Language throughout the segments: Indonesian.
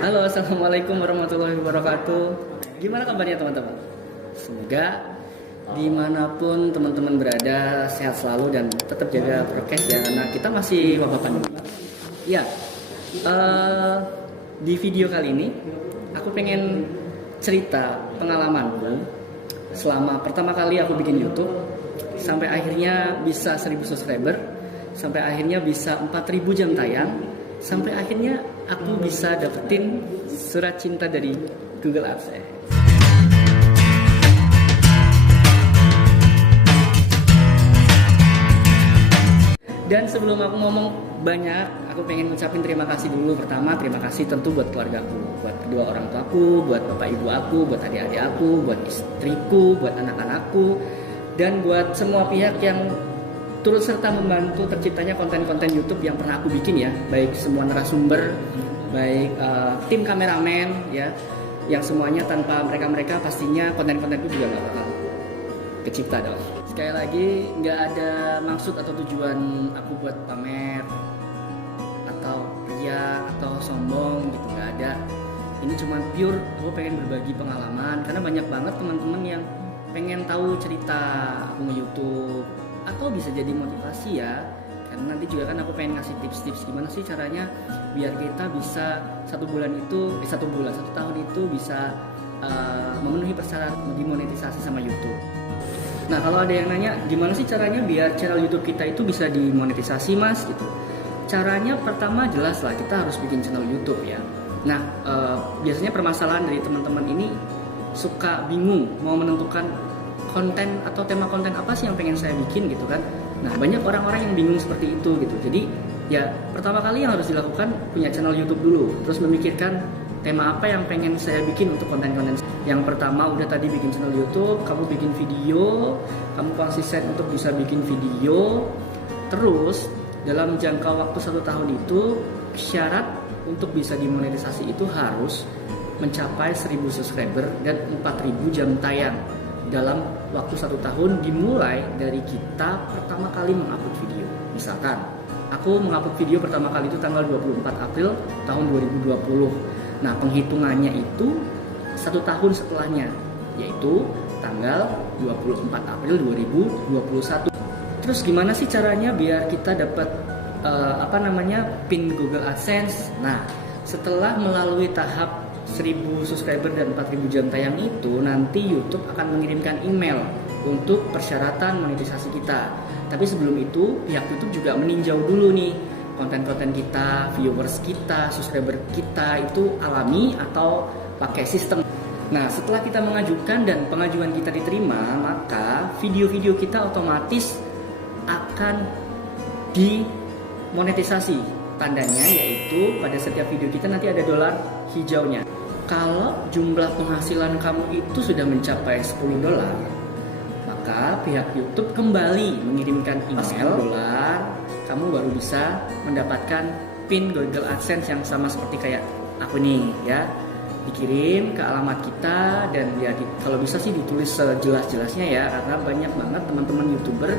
Halo, assalamualaikum warahmatullahi wabarakatuh. Gimana kabarnya teman-teman? Semoga dimanapun teman-teman berada sehat selalu dan tetap jaga prokes ya, karena kita masih wabah pandemi. Ya, di video kali ini aku pengen cerita pengalamanku selama pertama kali aku bikin YouTube sampai akhirnya bisa 1000 subscriber, sampai akhirnya bisa 4000 jam tayang, sampai akhirnya aku bisa dapetin surat cinta dari Google AdSense. Dan sebelum aku ngomong banyak, aku pengen ngucapin terima kasih dulu. Pertama, terima kasih tentu buat keluargaku, buat kedua orang tuaku, buat bapak ibu aku, buat adik-adik aku, buat istriku, buat anak-anakku, dan buat semua pihak yang turut serta membantu terciptanya konten-konten YouTube yang pernah aku bikin ya, baik semua narasumber, baik tim kameramen ya, yang semuanya tanpa mereka pastinya konten-kontenku juga gak bakal kecipta dong. Sekali lagi, nggak ada maksud atau tujuan aku buat pamer atau ria atau sombong gitu, nggak ada. Ini cuma pure aku pengen berbagi pengalaman, karena banyak banget teman-teman yang pengen tahu cerita aku nge-YouTube, atau bisa jadi motivasi ya, karena nanti juga kan aku pengen ngasih tips-tips gimana sih caranya biar kita bisa satu tahun itu bisa memenuhi persyaratan dimonetisasi sama YouTube. Nah, kalau ada yang nanya gimana sih caranya biar channel YouTube kita itu bisa dimonetisasi mas gitu, caranya pertama jelas lah, kita harus bikin channel YouTube ya. Nah, biasanya permasalahan dari teman-teman ini suka bingung mau menentukan konten atau tema konten apa sih yang pengen saya bikin gitu kan. Nah, banyak orang-orang yang bingung seperti itu gitu. Jadi ya pertama kali yang harus dilakukan punya channel YouTube dulu, terus memikirkan tema apa yang pengen saya bikin untuk konten-konten. Yang pertama udah tadi bikin channel YouTube, kamu bikin video, kamu konsisten untuk bisa bikin video. Terus dalam jangka waktu 1 tahun itu syarat untuk bisa dimonetisasi itu harus mencapai 1000 subscriber dan 4000 jam tayang dalam waktu 1 tahun dimulai dari kita pertama kali mengupload video. Misalkan aku mengupload video pertama kali itu tanggal 24 April tahun 2020. Nah, penghitungannya itu 1 tahun setelahnya, yaitu tanggal 24 April 2021. Terus gimana sih caranya biar kita dapat pin Google AdSense? Nah, setelah melalui tahap 1000 subscriber dan 4000 jam tayang itu, nanti YouTube akan mengirimkan email untuk persyaratan monetisasi kita. Tapi sebelum itu, pihak YouTube juga meninjau dulu nih konten-konten kita, viewers kita, subscriber kita itu alami atau pakai sistem. Nah, setelah kita mengajukan dan pengajuan kita diterima, maka video-video kita otomatis akan dimonetisasi. Tandanya yaitu pada setiap video kita nanti ada dolar hijaunya. Kalau jumlah penghasilan kamu itu sudah mencapai $10, maka pihak YouTube kembali mengirimkan email dolar, kamu baru bisa mendapatkan pin Google AdSense yang sama seperti kayak aku nih ya. Dikirim ke alamat kita dan ya kalau bisa sih ditulis sejelas-jelasnya ya, karena banyak banget teman-teman YouTuber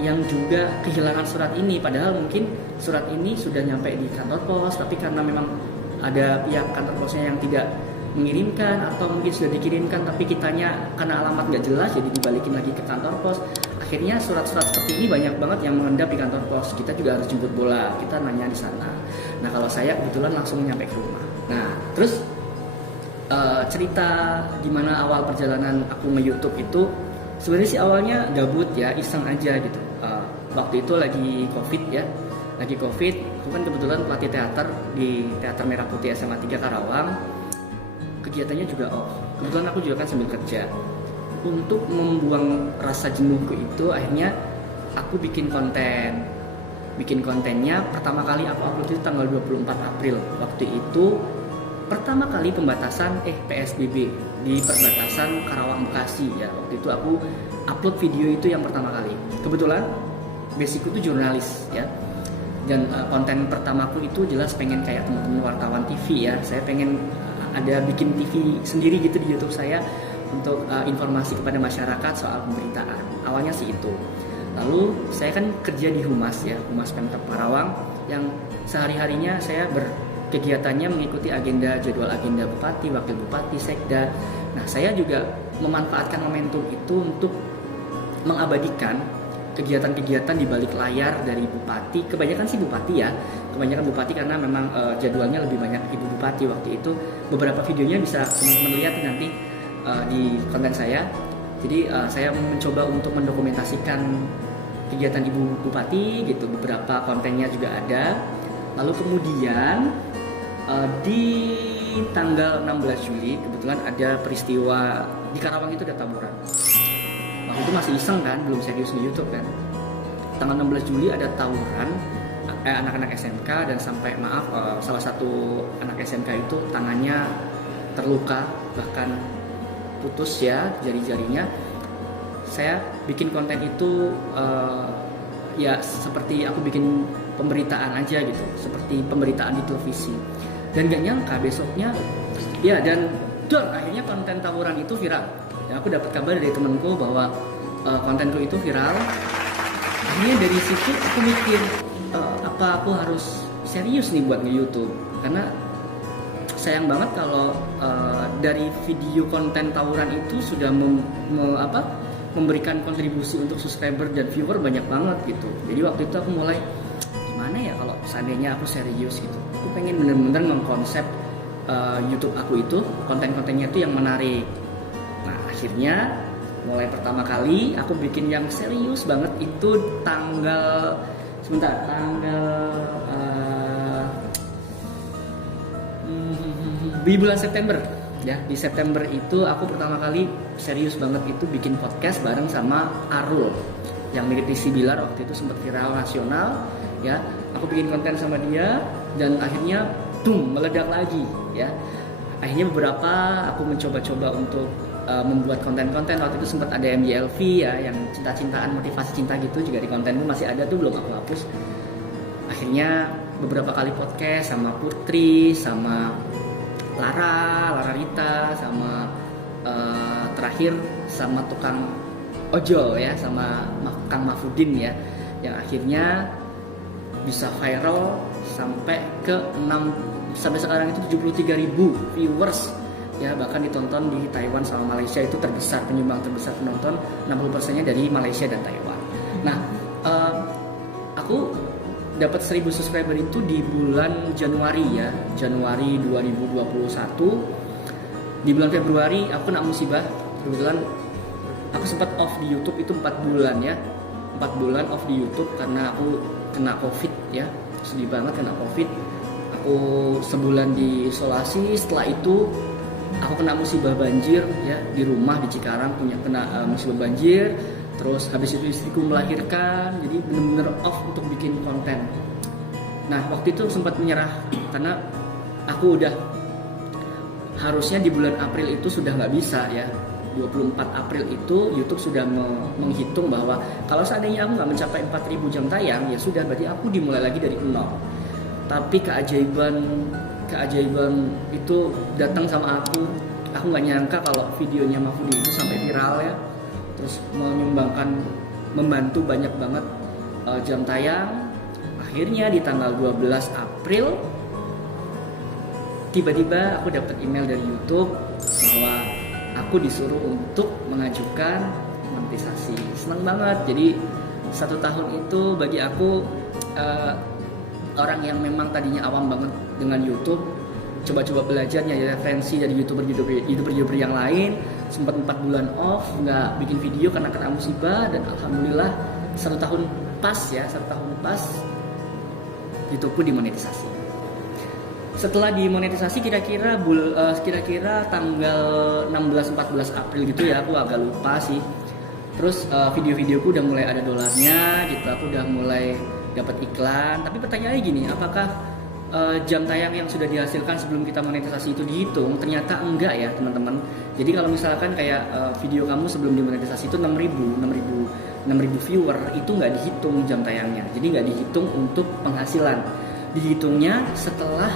yang juga kehilangan surat ini, padahal mungkin surat ini sudah nyampe di kantor pos, tapi karena memang ada pihak kantor posnya yang tidak mengirimkan, atau mungkin sudah dikirimkan tapi kitanya karena alamat nggak jelas jadi dibalikin lagi ke kantor pos. Akhirnya surat-surat seperti ini banyak banget yang mengendap di kantor pos. Kita juga harus jemput bola, kita nanya di sana. Nah, kalau saya kebetulan langsung nyampe ke rumah. Nah, terus cerita gimana awal perjalanan aku nge-YouTube itu, sebenarnya sih awalnya gabut ya, iseng aja gitu. Waktu itu lagi COVID ya, aku kan kebetulan pelatih teater di Teater Merah Putih SMA 3 Karawang. Kegiatannya juga off. Kebetulan aku juga kan sambil kerja. Untuk membuang rasa jenuhku itu, akhirnya aku bikin konten. Bikin kontennya pertama kali aku upload itu tanggal 24 April. Waktu itu pertama kali pembatasan PSBB di perbatasan Karawang Bekasi ya. Waktu itu aku upload video itu yang pertama kali. Kebetulan basicku itu jurnalis ya. Dan konten pertamaku itu jelas pengen kayak teman-teman wartawan TV ya. Saya pengen ada bikin TV sendiri gitu di YouTube saya untuk informasi kepada masyarakat soal pemberitaan. Awalnya sih itu. Lalu saya kan kerja di Humas ya, Humas Pemkab Karawang, yang sehari-harinya saya kegiatannya mengikuti jadwal agenda bupati, wakil bupati, sekda. Nah, saya juga memanfaatkan momentum itu untuk mengabadikan kegiatan-kegiatan di balik layar dari bupati. Kebanyakan sih bupati ya, kebanyakan bupati karena memang jadwalnya lebih banyak ibu bupati waktu itu. Beberapa videonya bisa teman-teman lihat nanti di konten saya. Jadi saya mencoba untuk mendokumentasikan kegiatan ibu bupati gitu, beberapa kontennya juga ada. Lalu kemudian di tanggal 16 Juli kebetulan ada peristiwa di Karawang, itu ada tawuran. Waktu itu masih iseng kan, belum serius di YouTube kan. Tanggal 16 Juli ada tawuran anak-anak SMK, dan sampai salah satu anak SMK itu tangannya terluka, bahkan putus ya jari-jarinya. Saya bikin konten itu ya seperti aku bikin pemberitaan aja gitu, seperti pemberitaan di televisi. Dan gak nyangka besoknya ya, dan akhirnya konten tawuran itu viral. Dan aku dapat kabar dari temanku bahwa kontenku itu viral. Akhirnya dari situ aku mikir apa aku harus serius nih buat nge-YouTube, karena sayang banget kalau dari video konten tawuran itu sudah memberikan kontribusi untuk subscriber dan viewer banyak banget gitu. Jadi waktu itu aku mulai, gimana ya kalau seandainya aku serius gitu. Aku pengen bener-bener mengkonsep YouTube aku itu, konten-kontennya itu yang menarik. Nah, akhirnya mulai pertama kali aku bikin yang serius banget itu di bulan September ya. Di September itu aku pertama kali serius banget itu bikin podcast bareng sama Arul yang mirip Rizky Bilar, waktu itu sempat viral nasional ya. Aku bikin konten sama dia dan akhirnya meledak lagi ya. Akhirnya beberapa aku mencoba-coba untuk membuat konten-konten. Waktu itu sempat ada MJLV ya, yang cinta-cintaan, motivasi cinta gitu, juga di kontenku masih ada tuh, belum aku hapus. Akhirnya beberapa kali podcast sama Putri, sama Lara Rita, sama terakhir sama tukang ojol ya, sama Kang Mahfudin ya, yang akhirnya bisa viral sampai sekarang itu 73.000 viewers ya, bahkan ditonton di Taiwan sama Malaysia. Itu terbesar, penyumbang terbesar penonton, 60%-nya dari Malaysia dan Taiwan. Nah, aku dapat 1000 subscriber itu di bulan Januari ya, Januari 2021. Di bulan Februari aku kena musibah. Kebetulan aku sempat off di YouTube itu 4 bulan ya, 4 bulan off di YouTube karena aku kena COVID ya. Sedih banget kena COVID. Aku sebulan di isolasi. Setelah itu aku kena musibah banjir ya, di rumah di Cikarang kena musibah banjir. Terus habis itu istriku melahirkan, jadi bener-bener off untuk bikin konten. Nah, waktu itu sempat menyerah karena aku udah harusnya di bulan April itu sudah nggak bisa ya. 24 April itu YouTube sudah menghitung bahwa kalau seandainya aku nggak mencapai 4.000 jam tayang, ya sudah, berarti aku dimulai lagi dari nol. Tapi keajaiban itu datang sama aku. Aku nggak nyangka kalau videonya Mahfudi itu sampai viral ya, terus membantu banyak banget jam tayang. Akhirnya di tanggal 12 April tiba-tiba aku dapat email dari YouTube bahwa aku disuruh untuk mengajukan monetisasi. Senang banget. Jadi 1 tahun itu bagi aku, orang yang memang tadinya awam banget dengan YouTube, coba-coba belajar, nyari referensi dari youtuber yang lain. Sempat 4 bulan off, nggak bikin video karena kena musibah, dan alhamdulillah 1 tahun pas YouTubeku dimonetisasi. Setelah dimonetisasi kira-kira tanggal 16-14 April gitu ya, aku agak lupa sih. Terus video-videoku udah mulai ada dolarnya gitu, aku udah mulai dapat iklan. Tapi pertanyaannya gini, apakah jam tayang yang sudah dihasilkan sebelum kita monetisasi itu dihitung? Ternyata enggak ya teman-teman. Jadi kalau misalkan kayak video kamu sebelum dimonetisasi itu 6.000 viewer, itu nggak dihitung jam tayangnya. Jadi nggak dihitung untuk penghasilan. Dihitungnya setelah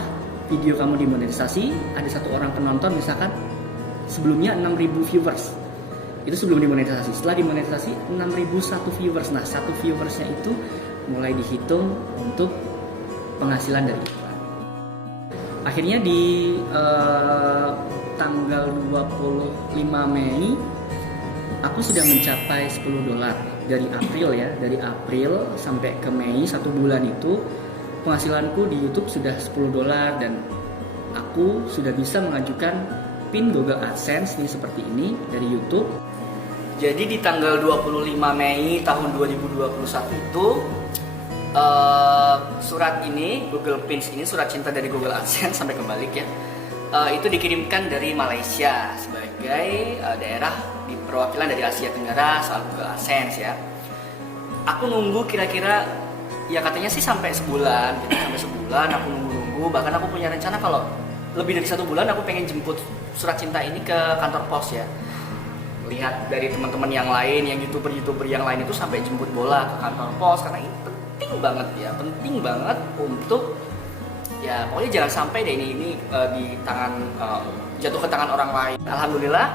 video kamu dimonetisasi, ada 1 orang penonton misalkan sebelumnya 6.000 viewers. Itu sebelum dimonetisasi. Setelah dimonetisasi 6.001 viewers. Nah, 1 viewersnya itu mulai dihitung untuk penghasilan dari iklan. Akhirnya di tanggal 25 Mei aku sudah mencapai $10 dari April ya, dari April sampai ke Mei 1 bulan itu penghasilanku di YouTube sudah $10 dan aku sudah bisa mengajukan PIN Google AdSense ini seperti ini dari YouTube. Jadi di tanggal 25 Mei tahun 2021 itu surat ini, Google Pins ini, surat cinta dari Google AdSense sampai kebalik ya, itu dikirimkan dari Malaysia sebagai daerah di perwakilan dari Asia Tenggara soal Google AdSense ya. Aku nunggu kira-kira ya katanya sih sampai sebulan gitu, sampai sebulan aku nunggu, bahkan aku punya rencana kalau lebih dari 1 bulan aku pengen jemput surat cinta ini ke kantor pos ya. Lihat dari teman-teman yang lain, yang youtuber yang lain itu sampai jemput bola ke kantor pos karena ini penting banget ya, penting banget untuk ya pokoknya jangan sampai deh ini di tangan jatuh ke tangan orang lain. Alhamdulillah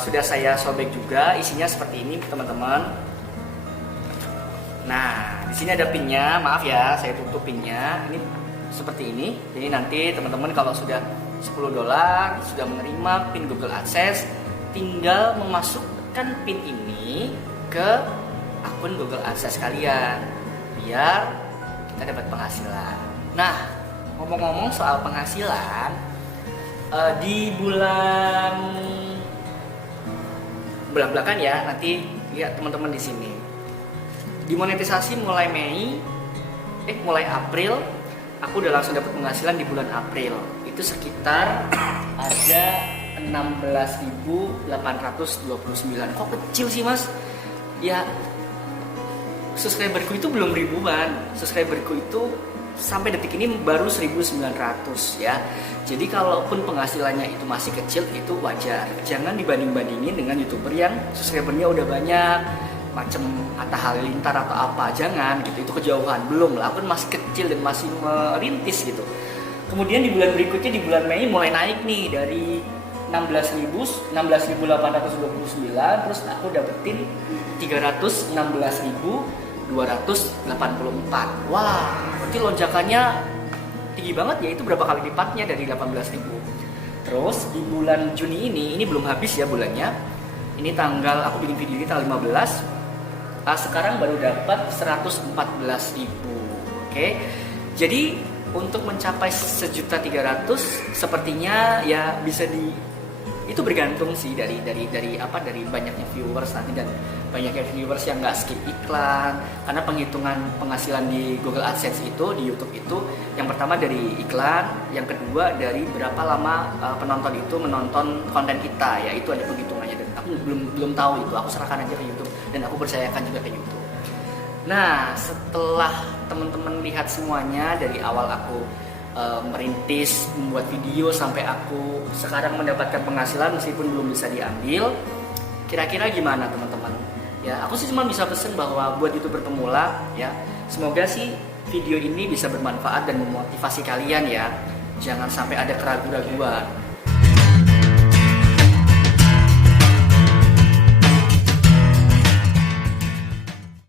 sudah saya sobek juga, isinya seperti ini teman-teman. Nah di sini ada pinnya, maaf ya saya tutup pinnya, ini seperti ini. Jadi nanti teman-teman kalau sudah $10 sudah menerima PIN Google AdSense, tinggal memasukkan PIN ini ke akun Google AdSense kalian biar kita dapat penghasilan. Nah, ngomong-ngomong soal penghasilan, di bulan belak-belakan ya, nanti lihat teman-teman di sini. Dimonetisasi mulai mulai April, aku udah langsung dapat penghasilan di bulan April. Itu sekitar ada 16.829. Kok kecil sih mas? Ya subscriberku itu belum ribuan. Subscriberku itu sampai detik ini baru 1.900 ya. Jadi kalaupun penghasilannya itu masih kecil itu wajar. Jangan dibanding-bandingin dengan YouTuber yang subscribernya udah banyak, macam Atta Halilintar atau apa. Jangan gitu, itu kejauhan. Belum lah, aku masih kecil dan masih merintis gitu. Kemudian di bulan berikutnya, di bulan Mei mulai naik nih dari 16.829, terus aku dapetin 316.284. Wah, berarti lonjakannya tinggi banget ya, itu berapa kali lipatnya dari 18.000. Terus di bulan Juni ini belum habis ya bulannya. Ini tanggal, aku bikin video ini tanggal 15. Sekarang baru dapat 114.000. Oke. Jadi untuk mencapai 1.300.000 sepertinya ya bisa itu bergantung sih dari banyaknya viewers nanti dan banyaknya viewers yang nggak skip iklan, karena penghitungan penghasilan di Google AdSense itu di YouTube itu yang pertama dari iklan, yang kedua dari berapa lama penonton itu menonton konten kita ya, itu ada penghitungannya dan aku belum tahu itu, aku serahkan aja ke YouTube dan aku percayakan juga ke YouTube. Nah, setelah teman-teman lihat semuanya dari awal aku merintis, membuat video sampai aku sekarang mendapatkan penghasilan meskipun belum bisa diambil, kira-kira gimana teman-teman? Ya, aku sih cuma bisa pesen bahwa buat YouTuber pemula ya, semoga sih video ini bisa bermanfaat dan memotivasi kalian ya. Jangan sampai ada keraguan-keraguan.